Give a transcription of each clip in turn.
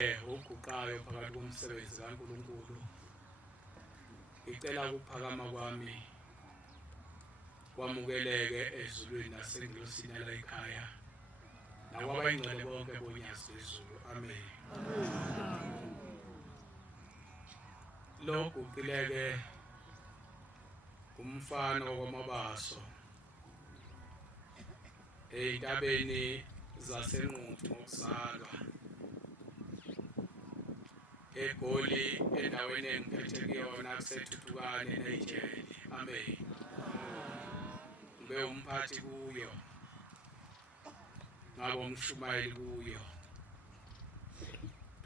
oguqayo phakathi komsebenzi kaNkulunkulu. Ngicela ukuphakama kwami kwamukeleke ezulwini nasengilosini la ekhaya nakwabayingcwele bonke bonyazi lezulu. Amen. Lo guqileke umfana wamabaso ey'ntabeni zaseNquthu ngokuzalwa eGoli endaweni engiphethe kuyona kusethuthukane eNigeria. Amen. Ngibe umphathi kuyo, ngaba umshumayeli kuyo.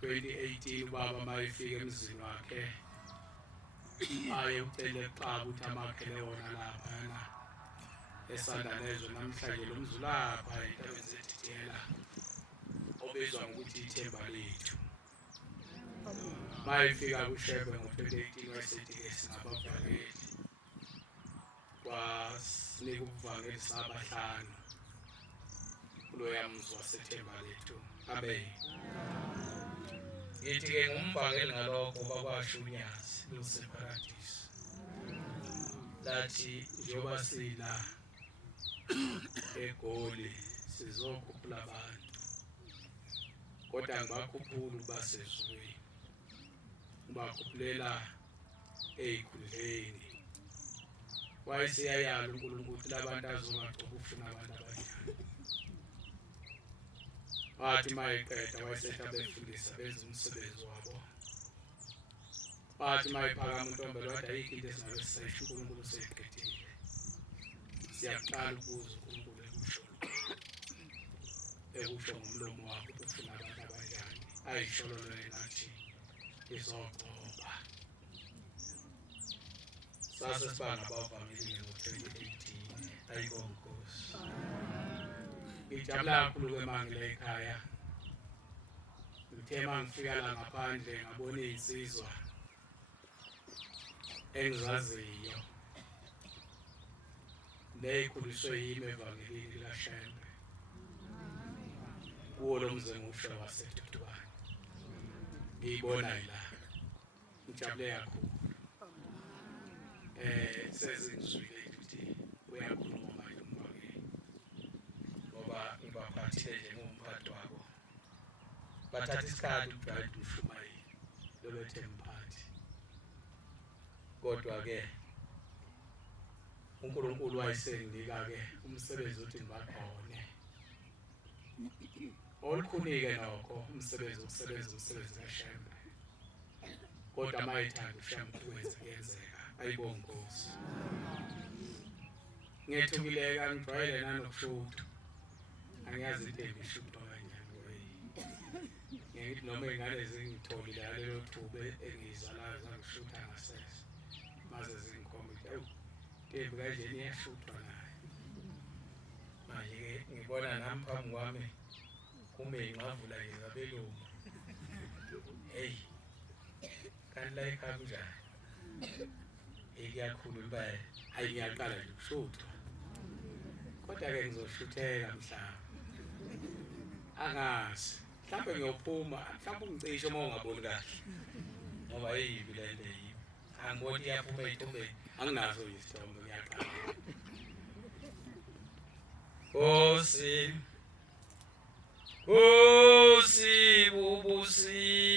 2018 ubaba mayefika emzini wakhe aye ucele kuxaba ukuthi amakhele wona laphana eSandanezo. Namhlanje lo mzulapha entabeni zedidiyela obizwa ngokuthi ithemba lethu. Mayefika kuShebe ngo-2018 wayesethi-ke singabavangeli, kwasinika ubuvangeli sabahlanu kuloya mzi wasethemba lethu. Amen. Ngithi-ke ngumvangeli ngalokho bakwasho unyazi luseparadise lathi njengoba sila eGoli sizokhuphula abantu kodwa ngibakhuphula ukuba sezulwini, ngibakhuphulela ey'khundleni. Wayeseyayala uNkulunkulu ukuthi labantu azobagcoba ufuna abantu abanjani. Wathi mayeqeda wayesetha befundisa benza umsebenzi wabo. Wathi mayephakama uNtombela wathi ayikho into esingabe sisayisho, uNkulunkulu seyiqedile. Siyaqala ukubuza uNkulunkulu ekusho ngomlomo wakho ukuthi ufuna abantu abanjani. Ayishololwe nathi izogcoba. Sase sibanga abavamile ngo-2018. Ayibonge Nkosi. Ngijabula kakhulu-ke mangile ekhaya. Ngithe mangifika la ngaphandle ngabona iy'nsizwa engizaziyo ney'khuliswe yimi evangelini likaShembe kuwo lo mzi engusho wasethuthukane. Ngiyibona yila, ngijabule kakhulu. Sezingizwile ukuthi uyakhuluma manje umvangeli ngoba ngibaphathile nje ngumphathi wabo. Bathatha isikhathi ukuthi ushumayeli lobethe mphathi. Kodwa-ke uNkulunkulu wayesenginika-ke umsebenzi ukuthi ngibakhone. Olukhuni-ke nokho umsebenzi wokusebenza umsebenzi kaShembe. Kodwa mayethanda uShembe ukwenza kuyenzeka. Ayibonge Nkosi. Ngethukile-ke angijwayele nanokushutha. Angiyazi into engishuthwa kanjani weyi. Ngithi noma iy'ngane zingitholile ngalelo thuba engiyizalayo zangishutha ngasese. Maze zingikhomba ukuthi ewu Ntembi kanjena iyashuthwa nayo. Manje-ke ngibona nami phambi kwami kume ingxavula nje zabelungu. Heyi, kanti la ekhaya kunjani? Kuyakhulu impela. Hayi ngiyaqala nje ukushuthwa. Kodwa-ke ngizoshutheka mhlawumbe. Angazi. Mhlawumbe ngiyophuma, mhlawumbe ungicishe uma ungaboni kahle. Ngoba yimbi le nto yimi. Angiboni iyaphuma ey'thombeni. Anginazo izithombe ngiyaqala. Nkosi. Nkosi ubusise.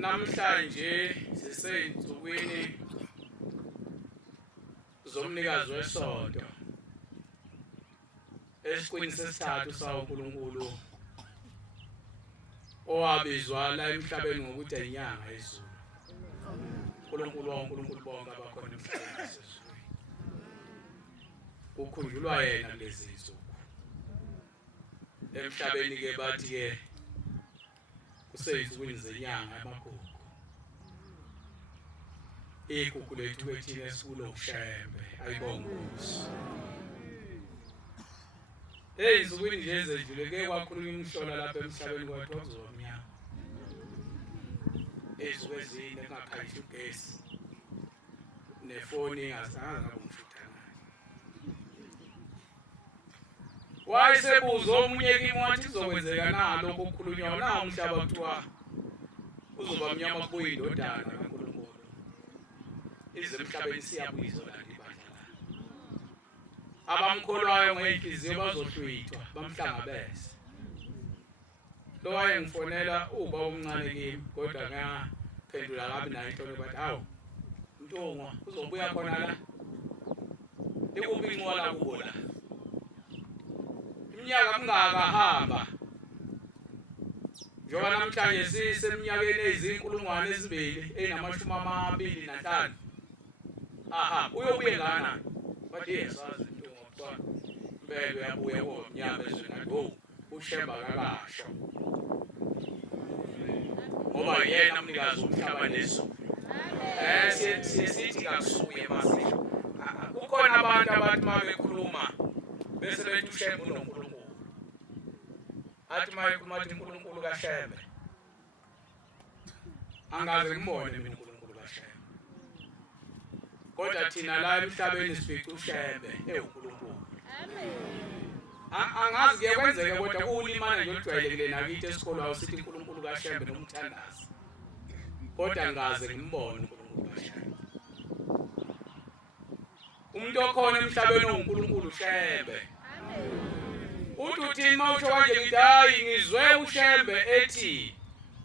namhlanje siseyinsukwini zomnikazi wesonto esiqwini sesithathu sawoNkulunkulu owabizwa la emhlabeni ngokuthi inyanga yezulu. uNkulunkulu bonke abakhona emhlabeni nasezulwini kukhunjulwa yena kulezi zinsuku. Emhlabeni ke bathi ke kuseyinsukwini zenyanga yamagugu. Igugu lethu bethina esikulo ushembe ayibonge Nkosi. Izinsukwini nje ezedlule ke kwakhulunywa imhlola lapha emhlabeni kwathiwa kuzomnyama. Izinsuku ezine kungakhanyishi ugesi nefoni ingasazi ngomfuthana. Wayesebuza omunye kimi wathi kuzokwenzeka nalokho okukhulunywa na umhlaba kuthiwa uzoba mnyama kubuye indodana kaNkulunkulu. Emhlabeni siyabuyizwa kanti ibandla la. Abamkholwayo ngeyinhliziyo bazohlwithwa bamhlangabeze. Lo wayengifonela uba omncane kimi kodwa ngaphendula ngabi nayo inhloko bathi hawu Ntungwa uzobuya khona la. Ikuphi inqola kubo la. Iminyaka mingaka hamba. Njengoba namhlanje siseminyakeni ezizinkulungwane ezibili enamashumi 25. Aha, uyobuye ngana. Bathi yesazi Ntungwa kuthiwa impela uyabuya ngomnyama ezweni ngathi ushemba kakasho. Ngoba yena umnikazi womhlaba nezulu. Sithi kakusuye masihle. Kukhona abantu abathi mabekhuluma bese bethi ushemba uNkulunkulu. Athi mayekhuluma athi uNkulunkulu kaShembe. Angaze ngibone mina uNkulunkulu kaShembe. Kodwa thina la emhlabeni sifica uShembe uNkulunkulu. Amen. Angazi kuyakwenzeka kodwa kulimana nje olujwayelekile nakithi esikholwayo sithi uNkulunkulu kaShembe nomthandazi. Kodwa ngaze ngimbone uNkulunkulu kaShembe. Umuntu okhona emhlabeni uNkulunkulu uShembe. Uthi uthini mawusho kanje ngithi hayi ngizwe uShembe ethi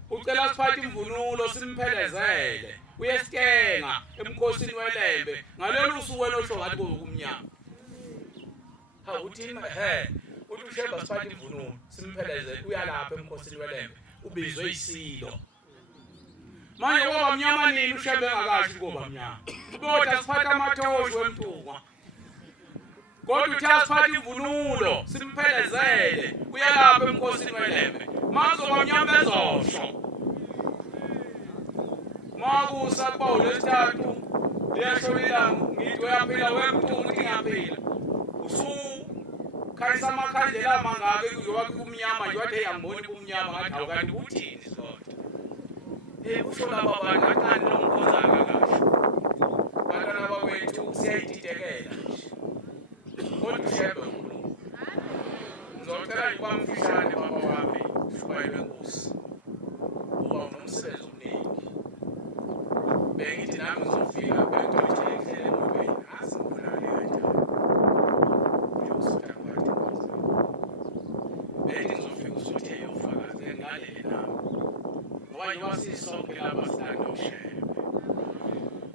ucela siphathe imvunulo simphelezele uyesikenga emkhosini welembe ngalolu suku wena osho ngathi kumnyama. Ha uthini uthi uShembe siphathe imvunulo simphelezele uyalapha emkhosini welembe ubizwe isilo. Manje ngoba mnyama nini uShembe engakashi ngoba mnyama. Kodwa siphatha amathoshi wemthungwa. Kodwa uthi asiphathe imvunulo simphelezele uyalapha emkhosini welembe. Mazoba mnyama bezosho. Makusa kuba lesithathu liyashonela ngithi uyaphila wemthunga uthi ngiyaphila. Khayisa amakhandlela mangake kuzoba kumnyama nje wathi angiboni kumnyama ngathi awukanti uthini kodwa. Usho laba bantu athandi nomkhoza kakasho. Bantwana bakwethu siyayididekela. Kodwa uShembe uNkulunkulu. Ngizocela nje kwamfishane baba wami Shubayelwe Nkosi. Uba unomsebenzi omningi. Bengithi nami ngizofika bengithola ihlele emotweni. Asikhulale kanjani. Ngoba sisonke laba sithanda uShembe.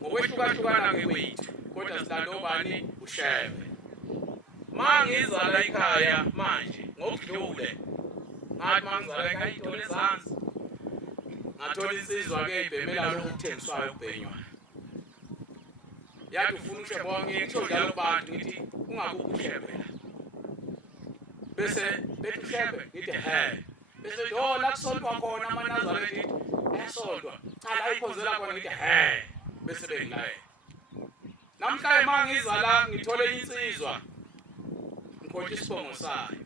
Ngokwehlukahlukana kwethu kodwa sithanda ubani uShembe. Mangizala ekhaya manje ngokudlule ngathi mangizala ekhaya itole ezansi. Ngathola insizwa ke ibhemela lokhu kuthengiswayo ubhenywayo. Yathi ufuna uShembe wange ngisho njalo kubantu ngithi ungakuphi uShembe la. Bese bethi uShembe ngithi bese la kusontwa khona amanazareti esontwa cha la ikhonzela khona ngithi bese bengilaye. Namhlanje mangiza la ngithole insizwa ngikhothi isibongo sayo.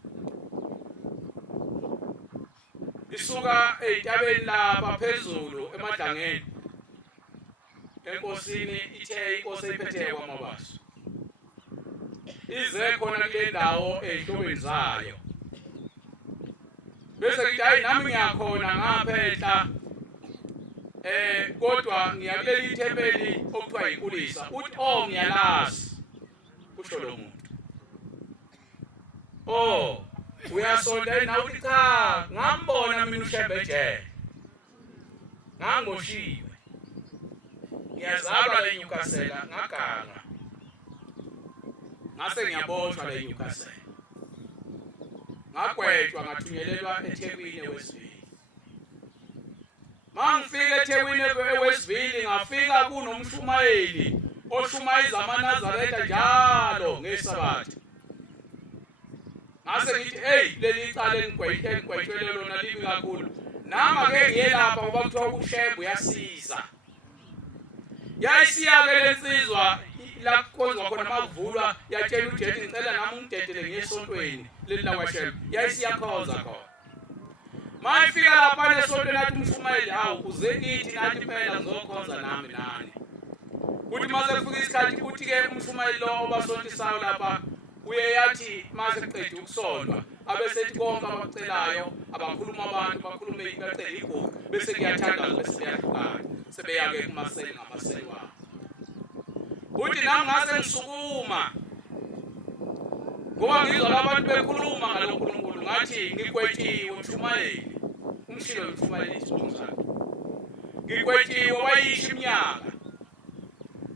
Isuka ezitabeni lapha phezulu emadlangeni. Enkosini ithe inkosi iphethe kwamabaso. Ize khona kule ndawo ezihlobeni zayo. Bese ngithi hayi nami ngiyakhona ngaphehla. Kodwa ngiyakuleli ithempeli okuthiwa yiNkulisa. Uthi ngiyalazi. Kusho lo muntu. Uyasonda nawe uthi cha ngambona mina uShembe eje. ngangoshiwe ngiyazalwa le Newcastle ngaganga ngase ngiyaboshwa le Newcastle ngagwetshwa ngathunyelelwa eThekwini eWestville mangifika eThekwini eWestville ngafika kunomshumayeli oshumayeza amaNazaretha njalo ngeSabatha ngase ngithi hey leli icala engigwetshwele lona libi kakhulu nama ke ngiyelapha ngoba kuthiwa uShembe uyasiza yayisiya ke lensizwa la konzwa khona makuvulwa yatshela uJethi ngicela nami ungidedele ngesontweni leli la kwaShembe yayisiyakhonza khona mayifika lapha lesontweni nathi umshumayeli hawu kuze kithi nathi phela ngizokhonza nami nani kuthi mase kufika isikhathi kuthi ke umshumayeli lo obasontisayo lapha uye yathi mase kuqedwe ukusontwa abesethi konke abacelayo abakhuluma abantu bakhulume bacela igogo bese kuyathandazwa bese kuyahlukana sebeyake kumaseli ngamaseli wabo uthi nami ngase ngisukuma ngoba ngizwa abantu bekhuluma ngaloNkulunkulu ngathi ngigwetshiwe umshumayeli umshilo umshumayeli isibongo sakhe ngigwetshiwe wayisha iminyaka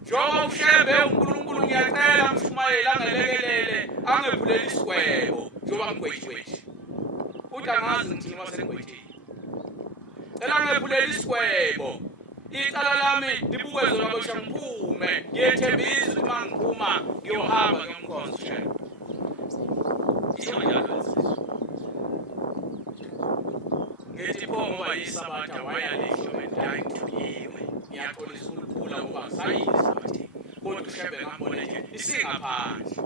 njengoba uShembe uNkulunkulu ngiyacela umshumayeli angelekelele angevuleli isigwebo njengoba ngigwetshiwe uthi angazi ngithini wasengwetshiwe cela angevuleli isigwebo icala lami libukezwe labosha ngiphume ngiyethembisa ukuthi mangiphuma ngiyohamba ngomkhonzo uShembe ngithi pho ngoba yiSabatha wayalisho wendala ngithuyiwe ngiyatholisa ukukhula ngoba sayisiSabatha kodwa uShembe ngambona nje isingaphandle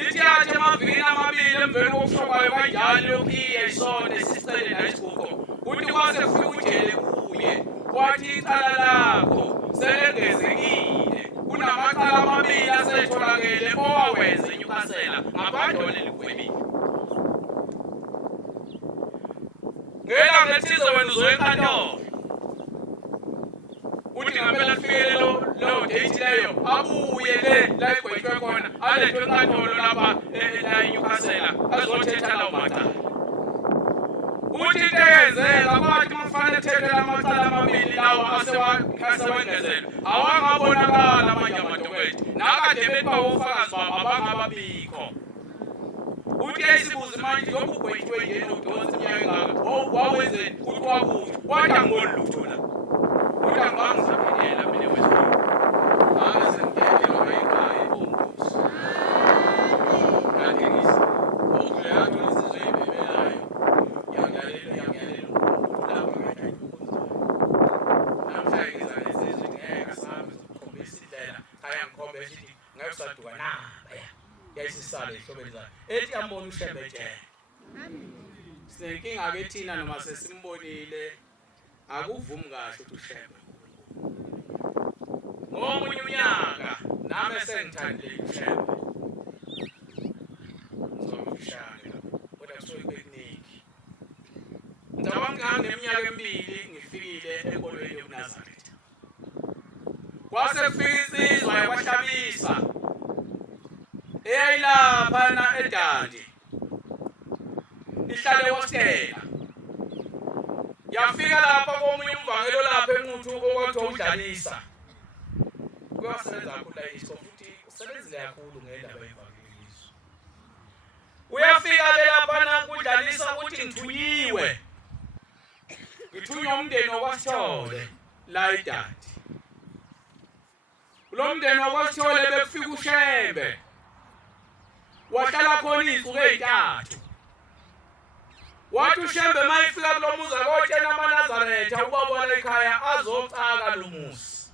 ithi yathi amavini amabili emveni kokushokwayo kanjalo lokhiye isonto esisicele nayisiguqo uthi kwase kufika ujele kuye wathi icala lakho selengezekile kunamacala amabili asetholakele owawenza eNyukasela ngaphandle kwaleli gwebile ngela ngethize wena uzoyenkantolo uthi ngempela kufikele lo date leyo abuye la igwetshwe khona alethwe enkantolo lapha la eNyukasela azothetha lawo macala uthi into eyenzeka kwathi makufanele kuthethele amacala amabili lawo asewengezela awangabonakala amanye amadokwethu nakade bethi bawofakazi babo abangababikho uthi esibuze manje lokhu ugwetshwe yena udonsa iminyaka engaka wawenzeni uthi wakuthi wathi angiboni lutho la uthi angibangizaphelela mina ewesini ngase ngiyedela ngayikhaya ebongosi ngangengisa okuleyato lesizwe ibebelayo yangalela lapha ngayidla namhlanje ngizale sizwe ngeke sami zokukhombisa indlela khaya ngikhombisa ukuthi ngeke usaduka naba yayisisale ehlobeni zayo ethi ambona uShembe etshela sinenkinga ke thina noma sesimbonile akuvumi kahle ukuthi uShembe ngomunye unyaka nami sengithandile uShembe sokushaya kodwa kusuke kuningi ngicabanga neminyaka emibili ngifikile enkolweni yokuNazaretha kwase kufika insizwa yakwaHlabisa eyayilapha eDandi ihlale eHostela yafika lapha komunye umvangelo lapha eNquthu okwathiwa uDlalisa kuyasebenza kakhulu la iso futhi usebenzile kakhulu ngendaba yevangeliso uyafika ke lapha kuDlalisa ukuthi ngithunyiwe ngithunywa umndeni wakwaSithole la eDandi lo mndeni wakwaSithole bekufika uShembe wahlala khona izinsuku ezintathu wathi uShembe mayifika kulomuzi akotshena amaNazaretha ubabona ekhaya azocaka lomuzi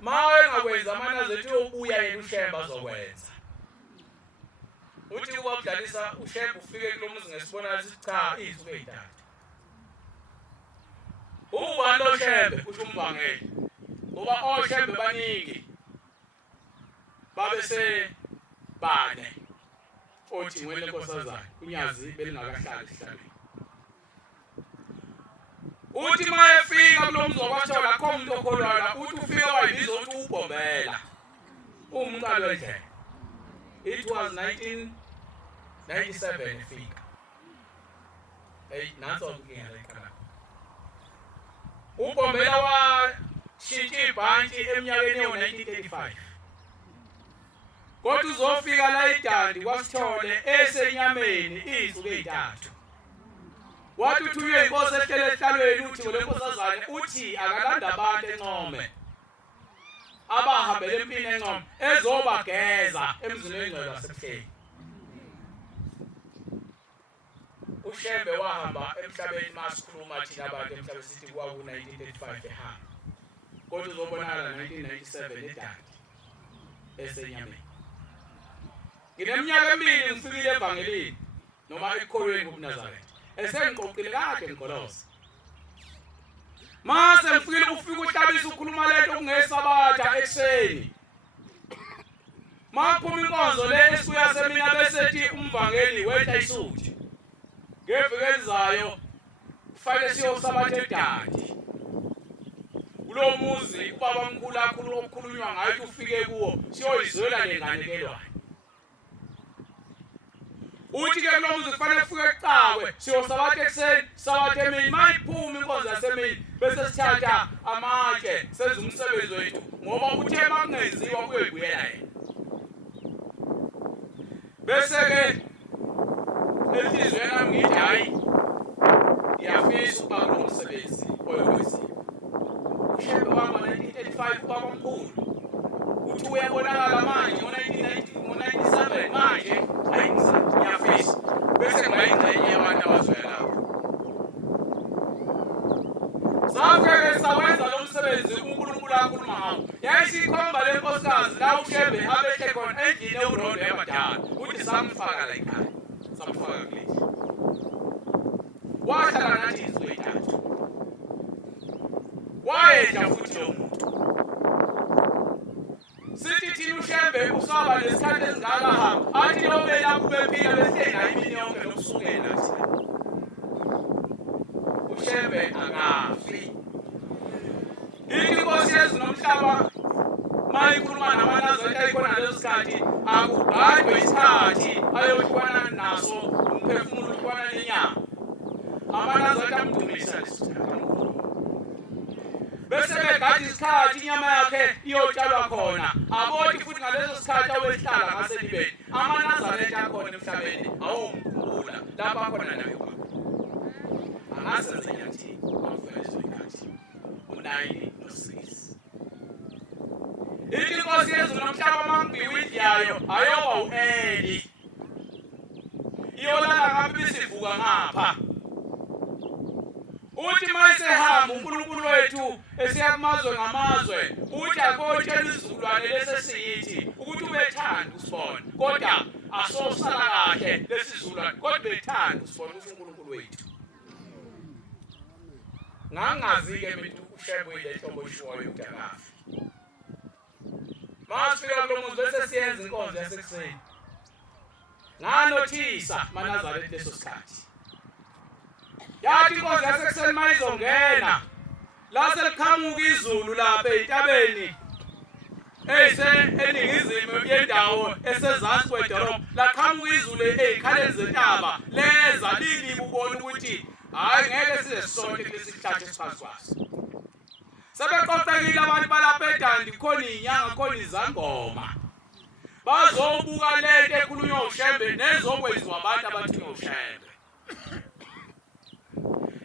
maye engakwenza amaNazaretha uyobuya yena uShembe azokwenza uthi kuba uDlalisa uShembe ufike kulomuzi ngesibonakala sithi cha izinsuku ezintathu ubani lo Shembe usho umvangeli ngoba oShembe baningi babese bane othi ngwele nkosazana unyazi belingakahlali sihlale uthi mayefika kulomzo kwaSithole akho umuntu okholwayo uthi ufika wayibiza uthi uBombela umqalo wendlela it was 1997 efika hey nanso ukuyela ekhaya uBombela washintsha ibhanti eminyakeni yo-1935 kodwa uzofika la eDandi kwaSithole esenyameni izinsuku ezintathu wathi uthunywe inkosi ehlele esihlalweni uthi ngolenkosazane uthi akalanda abantu eNcome abahambele empini eNcome ezobageza emzini wengcwele wasebuhleni. uShembe wahamba emhlabeni masikhuluma thina abantu emhlabeni sithi kwaku-1935 ehamba kodwa uzobonakala 1997 eDandi esenyameni. Ngineminyaka emibili ngifikile evangelini noma ekholweni kuNazaretha esengiqoqile kade ngigoloza mase ngifikile ufika uhlabisa ukhuluma lento kungesabatha ekseni maphuma inkonzo le esibuya semina besethi umvangeli wetha isuthi ngeviki elizayo kufanele siyosabatha eDandi kulo muzi ubaba omkhulu akhulu okukhulunywa ngayo ufike kuwo siyoyizwela lenganekelwayo. Uthi ke kulo muzi kufanele kufike eCawe siyosabatha ekseni sabatha emini mayiphuma inkonzo yasemini bese sithatha amatshe senza umsebenzi wethu ngoba uthe makungenziwa kuyebuyela yena. Bese ke enhlizweni yami ngithi hayi ngiyafisa ukuba kulo msebenzi oyokwenziwa. uShembe wami ngo-1935 ubaba omkhulu uthi uyabonakala manje ngo-1997 manje hayi ngiyafisa bese ngayingxenye yabantu abazwela lapho. Safike sawenza lo msebenzi uNkulunkulu akhuluma ngawo yayisikhomba le nkosikazi la uShembe abehle khona endlini ewurondo yabadala uthi samfaka la ekhaya samfaka kulezi wahlala nathi izinsuku ezintathu wayedla futhi lo muntu sithi thina uShembe usaba lesikhathi esingaka hamba athi lobe lapho bephila besenga imini yonke nokusukela nathi uShembe akafi. Inkosi yezinomhlaba mayikhuluma nabaNazaretha ikhona leso sikhathi akugadwe isikhathi ayohlukana naso umphefumulo uhlukana nenyama amaNazaretha amdumisa lesikhathi bese begadi isikhathi inyama yakhe iyotshalwa khona aboti futhi ngaleso sikhathi awehlala ngaselibeni amaNazaretha akhona emhlabeni awomkhumbula lapha khona naye baba angasenze nyathi amfelezo ikhathi u9 no6 inkosi yezinomhlaba mangbiwe indyayo ayoba uEli iyolala ngaphi isivuka ngapha uthi mayisehamba uNkulunkulu wethu esiya kumazwe ngamazwe uthi akotshela izizukulwane lesesiyithi ukuthi ubethanda usibona kodwa asosala kahle lesizukulwane kodwa bethanda usibona uNkulunkulu wethu. Ngangazi-ke mina uShembe ile hlobo ishoyo ukuthi akafi. Masifika kulo muzi bese siyenza inkonzo yasekuseni nganothisa maNazaretha leso sikhathi yathi inkonzo yasekuseni mayizongena lase liqhamuka izulu lapha ezintabeni eningizimu yendawo esezansi kwedolobha laqhamuka izulu ezikhaleni zentaba leza lilibi ubona ukuthi hayi ngeke size sonke kulesi sihlathi esiphansi kwaso. Sebeqoqekile abantu balapha eDandi khona inyanga khona izangoma bazobuka lento ekhulunywa uShembe nezokwenziwa abantu abathunywa uShembe.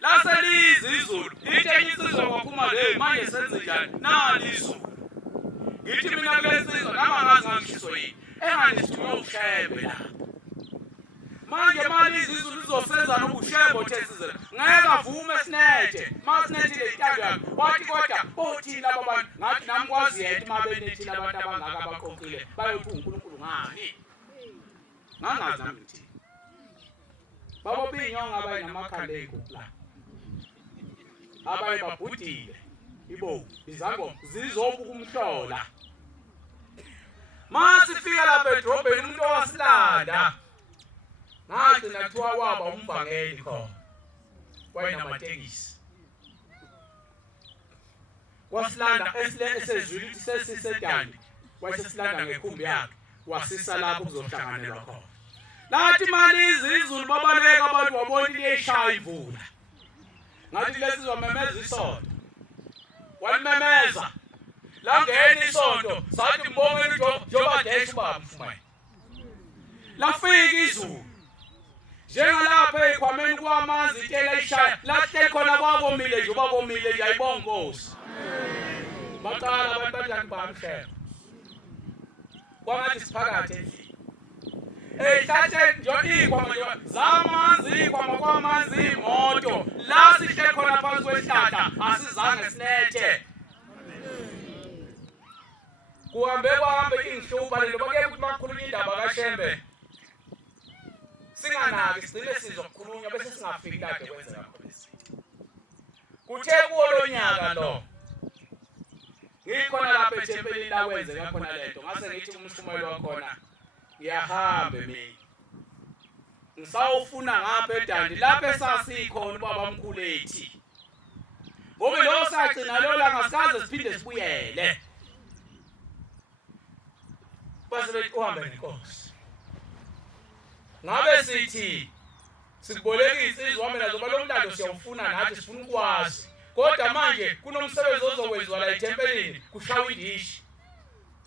Laseliza izulu itenye insizwa kwaphuma le manje senze njani nali izulu ngithi mina kulesi sizwe ngangazi ngishiso yini enganisithunywa uShembe la manje mali izulu lizosenza nobuShembe othesizela ngeke avume sinethe masinethile intando yakhe wathi kodwa bothini laba bantu ngathi nami kwazi yethu mabenethile abantu abangaka abaqoqile bayothi uNkulunkulu ngani ngangazi nami ngithi babo binyonga abaye namakhanda ezigubla abaye babhudile ibo izangoma zizobuka umhlola masifika lapha edrobheni umuntu owasilanda ngathi nathiwa waba umvangeli khona wayinamatekisi wasilanda esezwile ukuthi sesisedandi wayesesilanda ngekhumbi yakhe wasisa lapho kuzohlanganelwa khona lathi mali izulu babaleka abantu wabona liyeshaya imvula ngathi lesizomemeza isonto Walimemeza. Langena isonto, sathi mbongeni njoba desha ubaba mfumane. Lafika izulu. Njengalapha ekhwameni kwamanzi itela ishaya, lahle khona kwabomile nje babomile nje ayibonga Nkosi. Baqala abantu bathi bamhleka. Kwangathi siphakathi endlini. Eyithathe nje ikhwama nje zamanzi ikhwama kwamanzi imoto la sihle khona phansi kwehlahla asizange sinethe. Kuhambe inhlupha lelo bake ukuthi bakhuluma indaba kaShembe. Singanaki sigcine sizokhulunywa bese singafiki kade kwenzeka khona isithi. Kuthe kuwo lo nyaka lo. Ngikhona lapha ethempelini la kwenzeka khona lento. Ngase ngithi umshumelo wakhona ngiyahamba mina. Ngisawufuna ngapha eDandi lapha esasikhona ubaba mkhulu ethi. Ngoba lo sagcina lo la ngasikaze siphinde sibuyele. Base uhambe nenkosi. Ngabe sithi sikubolekisa izwami nazo balomlando siyawufuna nathi sifuna ukwazi. Kodwa manje kunomsebenzi ozokwenziwa la ethempelini kushawa indishi.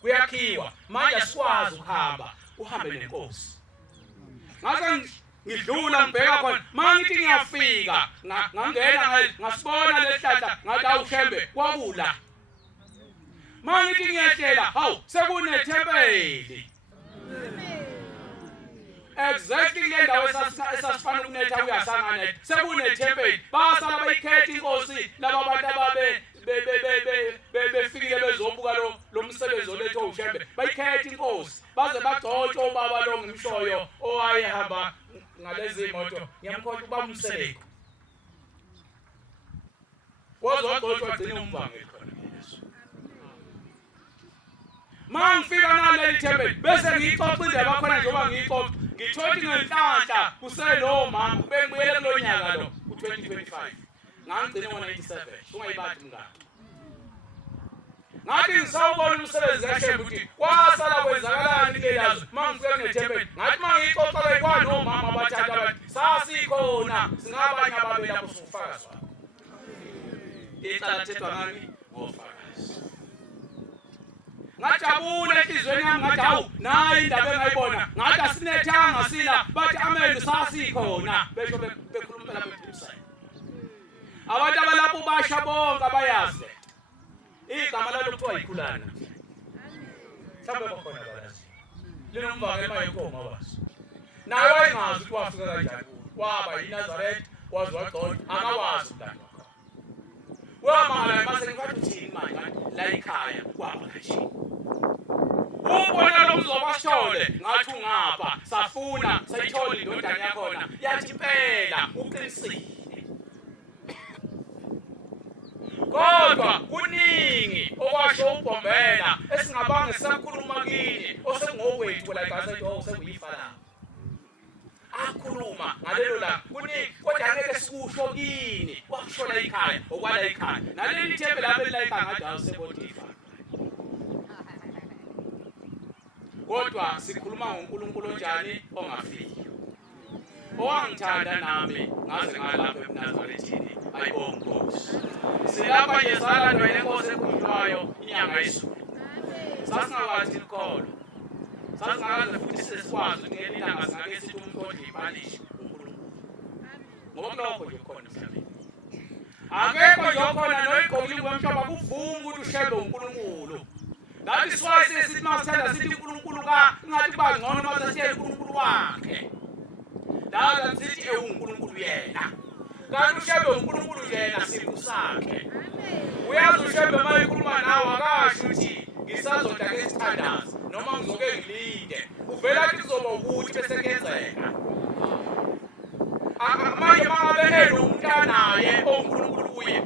Kuyakhiwa manje asikwazi ukuhamba uhambe nenkosi. Ngase ngidlula ngibheka khona mangithi ngiyafika ngangena ngasibona lehlahla ngathi awuShembe kwakula. Mangithi ngiyehlela hawu sekunethempeli. Exactly le ndawo esasifana ukunetha uyasangana sekunethempeli. Basala bayikhetha inkosi laba bantu ababe befikile bezobuka lo msebenzi oletho uShembe. Bayikhetha inkosi baze bagcotshwa ubaba lo ngimshoyo owayehamba ngalezi imoto. Ngiyamkhotha ubaba Mseleko. Wazogcotshwa gcina umvangeli khona Yesu. Mangifika naleli thempeli bese ngixoxa indaba khona njengoba ngixoxa ngithothi ngenhlanhla kuselo mama bengibuyele kulonyaka lo u2025 ngangigcina ngo97 ungayibathi mngaki ngathi ngisawubona umsebenzi kaShembe ukuthi kwasala kwenzakalani lelazo mangifika kunethempeli ngathi mangixoxa lekwani omama abathatha abantu sasikhona singabanye ababe lapho sifakazi wakho icala thethwa ngani ngofakazi. Ngajabula enhlizweni yami ngathi hawu nayi indaba engayibona ngathi asinethanga sila bathi amehlo sasikhona besho bekhuluma lapha ePhilipside. Abantu abalapho basha bonke abayazi igama lalo kuthiwa yikhulana. Mhlawumbe bakhona balazi. Linomvangeli mayinkomo abazi. Naye wayengazi ukuthi wafika kanjani waba yiNazaretha waze wagcona akawazi umntana wakhe. Wamala mase ngikwathi uthini manje la ekhaya kwaba kanje. Ubona lo mzobashole ngathi ungapha safuna sayithola indodana yakhona yathi phela uqinisile. Kodwa kuningi okwasho uBhombela esingabanga sisakhuluma kini osengokwethu la igasa ethi sekuyifa la. Akhuluma ngalelo la kuningi kodwa ngeke sikusho kini wakushola ekhaya okwala ekhaya naleli thembe lapha la ekhaya ngathi awusebotifa. Kodwa sikhuluma ngoNkulunkulu onjani ongafiki. Owangithanda nami ngaze ngalapha eNazarethini ayibonga Nkosi. Silapha nje salandwa inkosi ekhulwayo inyanga izulu. Sasingakwazi ikholo. Sasingakaze futhi sesikwazi ukuthi ngelilanga singake sithi umuntu odibalisha uNkulunkulu. Ngoba lokho nje khona emhlabeni. Akekho nje khona noyiqokile kwemhlaba kuvuma ukuthi uShembe uNkulunkulu. That is why sithi masithanda sithi uNkulunkulu ngathi bangcono mase siye uNkulunkulu wakhe. Dala sithi uNkulunkulu yena. Kanti uShembe uNkulunkulu yena sibu sakhe. Uyazi uShembe mayikhuluma nawe akasho ukuthi ngisazodla ngesithandazi noma ngizoke ngilinde. Uvela kuthi kuzoba ukuthi bese kenzeka. Manje mangabe umntana naye oNkulunkulu kuye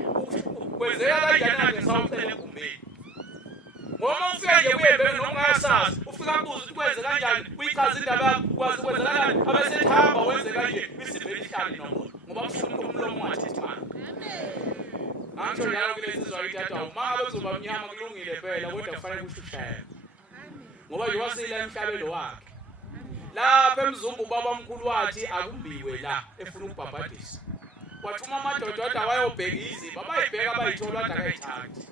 kwenzeka kanjani nje sawucela egumbeni. Ngoba ufike nje kuyebheke noma ungasazi ufika kubuza ukuthi kwenze kanjani uyichaza indaba yakho kwazi kwenzakalani abesethamba wenze kanje bisivele ihlali nombolo ngoba ufuna umlomo wathi manje. Angisho njalo kulezi izizwe ithatha uma bezoba mnyama kulungile phela kodwa kufanele kushushayele. Ngoba nje wasila emhlabeni wakhe. Lapha emzumbu baba omkhulu wathi akumbiwe la efuna ukubhabhadisa. Wathuma amadoda wayobheka izipho abayibheka abayithola akayithathi.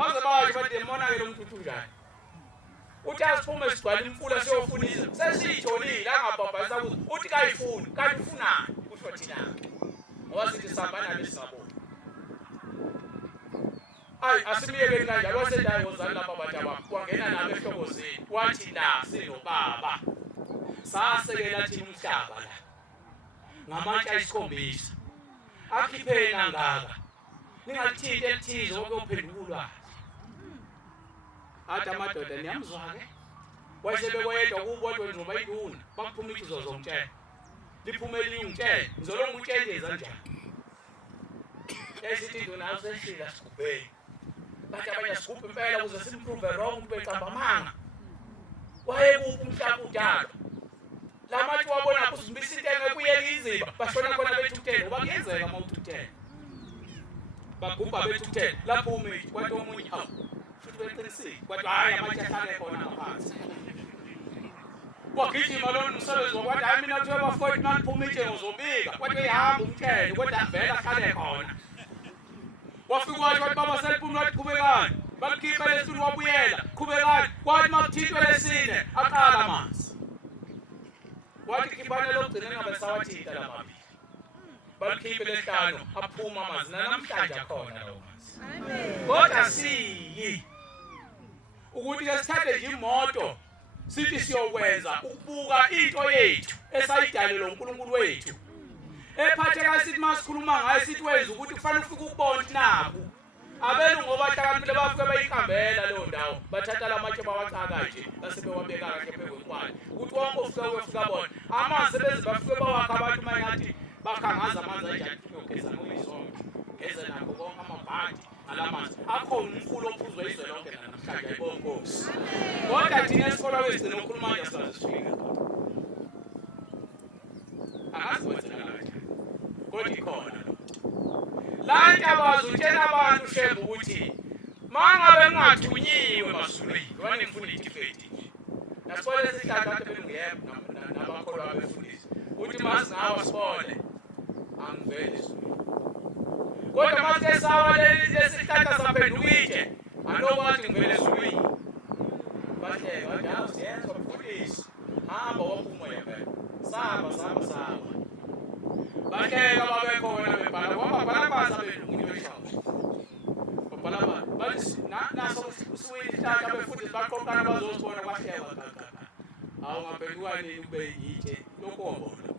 baze basho bathi demonakele umuntu unjani uthi asiphume sigcwala imfula siyofunisa sesiyitholile angabhabhayisa ukuthi uthi kayifuni kanti ufunani kusho thina ngoba sithi sihambana lesabo asimiyekeni kanjalo wasendayo wozani lapha abantu abakho wangena nabo ehlokozeni wathi la sinobaba sasekela thina umhlaba la ngamatshe ayisikhombisa akhipheni angaka ningathinti ethize okuyophendukulwa athi amadoda niyamzwa-ke wayesebekwedwa kubodwa njengoba iduna bakuphuma izizo zomtshela liphume elinye umtshela ngizolonga utsheleza njani esithi induna asehlila sigubheni bathi abanye sigubhe impela ukuze simprove wrong ukuthi becamba amanga wayekuphi umhlaba udala lamathi wabona kuzimbisa into engekuyela iziba bashona khona bethukuthele ngoba kuyenzeka uma uthukuthele bagubha bethukuthele lapho umethi kwathi omunye futhi beqinisile kwathi hayi amatshe ahlale khona ngaphansi wagijima lona umsebenzi wakwathi hayi mina kuthiwa bafowethu nangiphuma itshe ngizobika kwathi ehamba umtshele kodwa vele ahlale khona wafika wathi baba seliphuma wathi qhubekani balikhipha lesitulu wabuyela qhubekani kwathi makuthintwe lesine aqala amanzi wathi khiphane lokugcina ngabe sawathinta la mabili balikhiphe lesihlanu aphuma amanzi namhlanje akhona lawo manzi amen kodwa siyi ukuthi ke sithathe nje imoto sithi siyokwenza ukubuka into yethu esayidalelwa uNkulunkulu wethu ephatheka sithi masikhuluma ngayo sithi wenza ukuthi kufanele ufike ukubona naku abelungu ngoba hlakaniphile bafike bayikhambela leyo ndawo bathatha lamatshe bawacaka nje base bewabeka kahle phekwekwane ukuthi wonke ufika bona amanzi sebezi bafike bawakha abantu manyathi bakhangaza amanzi anjani kuyogeza ngoyizonke geze nakho konke amabhadi ngalamanzi akhona umfula ophuzwa izwe lonke namhlanje ayibonkosi kodwa thina esikolo wesigcina ukhuluma manje asazifika akazikwenzela kanjani kodwa ikhona lanti abazi utshela abantu shembe ukuthi mangabe ngingathunyiwe masulwini ngoba ngifuna itifeti nje nasibone sihlala kade belungiyebo nabakholwa abefundisi uthi masingawa sibone angiveli isizulu kodwa mase sawa lesihlahla saphendukile anokwathi ngivele ezulwini bahle wadawo siyenza umfundisi hamba waphuma yempela saba bahleka babekhona bebhala kwababhala basa belungile beshawo babhala bathi naso siwilihlahla befundisi baqoqana bazosibona kwahleka awungaphendukani ube yitshe lokho wabona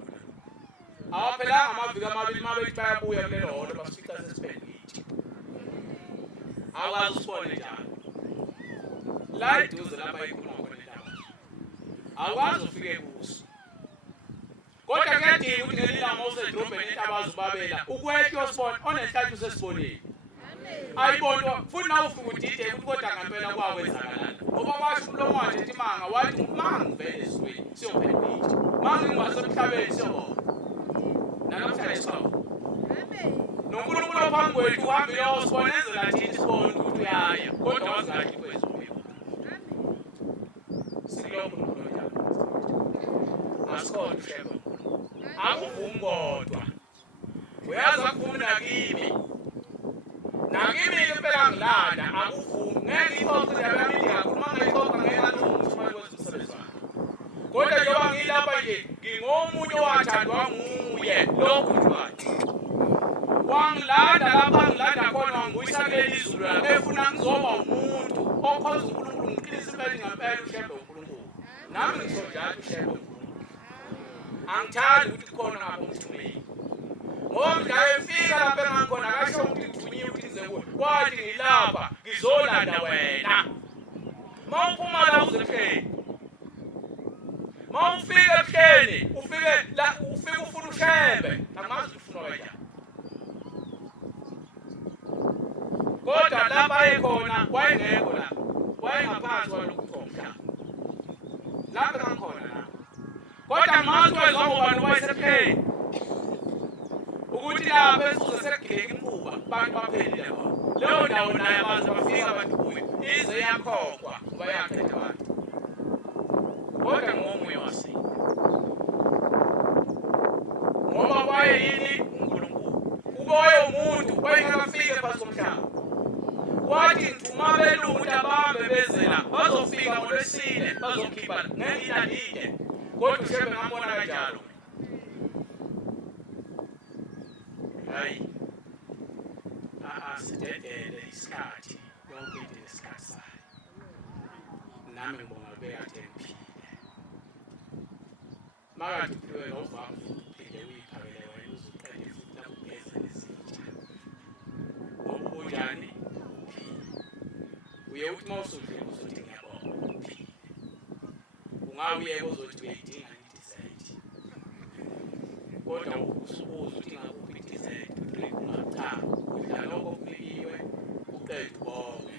awaphelanga amaviki amabili mabethi bayabuya kulelo holo basifica sesiphendukile awazi usibone njalo la iduze lapha ikhuluma khona indawo awazi ufike kuso kodwa kuyadinga ukuthi ngelilanga usedrobheni entabazi ubabela ukwehla usibone onehlahla usesibonile ayibona futhi nawe ufika udide ukuthi kodwa ngempela kwakwenzakalana ngoba washo umlomo wakhe ethi manga wathi manga ngivele esizweni siyophendukile manga ngingasemhlabeni siyobona namhlanje sibawo noNkulunkulu ophambi kwethu uhambile osibonezela thina sibone ukuthi uyaya kodwa wazingathi kwezobuyo silokho uNkulunkulu asikhona shebo akuvumi kodwa uyazi akuvumi nakimi impela ngilanda akuvumi ngeke ixoxe ndaba yami kakhuluma ngayixoxa ngeke alungise manje kwezomsebenzi wakhe kodwa njengoba ngilapha nje ngingomunye owathandwa nguye lokhu nje wangilanda lapha ngilanda khona wanguyisa kuleli izulu la efuna ngizoba umuntu okhoza uNkulunkulu ngiqinisa impela ngempela ushebe uNkulunkulu nami ngisojala ushebe uNkulunkulu angithandi ukuthi khona ngapho ngithumile ngoba ngayefika lapha engakhona akasho ukuthi ngithunyiwe ukuthi ngize kuwe kwathi ngilapha ngizolanda wena mawuphuma la uzepheni mawufika ebuhleni ufike ufuna ushebe angazi ufuna kanjani kodwa lapha ekhona wayengekho la wayengaphansi kwalokhu komhlaba lapha ngakhona la kodwa manje wezwa ngobani wayesepheni ukuthi lapha esize sekugileka impuba abantu baphelile bona leyo ndawo naye abantu bafika abantu kuyo ize yakhokhwa kuba yakhetha abantu kodwa ngomunye wasi ngoba waye yini uNkulunkulu uboye umuntu wayengakafike phansi komhlaba wathi ngithuma hayi asidedele isikhathi yonke into nesikhathi sayo. Nami ngibonga bekade ngiphile. Makathi uphiwe novamvu uphinde uyiphakele wena uzuqede futhi nakugeza nezitsha. Ngoba unjani? Uphile. Uye uthi uma usudlile uzothi ngiyabonga uphile. Ungawuyeka uzothi uyayidinga i-dessert. Kodwa usubuza ukuthi ngakuphi i-dessert, udrink ungachaza. Udla lokho okunikiwe uqede ubonge.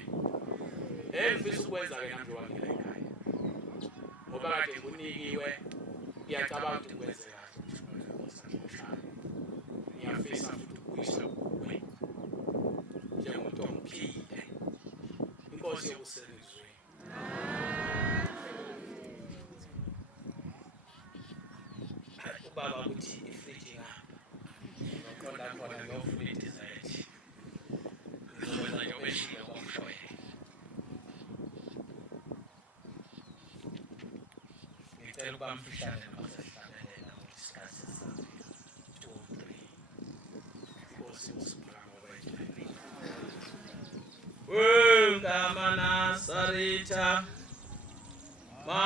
Ngifisa ukwenza-ke namanje wangena ekhaya. Ngoba kade ngunikiwe ngiyacabanga ukuthi kwenze kahle ukuthi ngiyafisa futhi ukubuyisa kuwe njengomuntu ongiphile. Inkosi yokusenizwe. Ubaba ukuthi ifriji ngapha. Ngoqonda khona ngiyofuna i-dessert. Ngizokwenza nje obeshile komshoye. Ngicela ukuba mfishane noma sesihlabelela ngoba isikhathi sesizile. 2 3. Inkosi usiphakama wethu. Wengama Nasaretha. Ma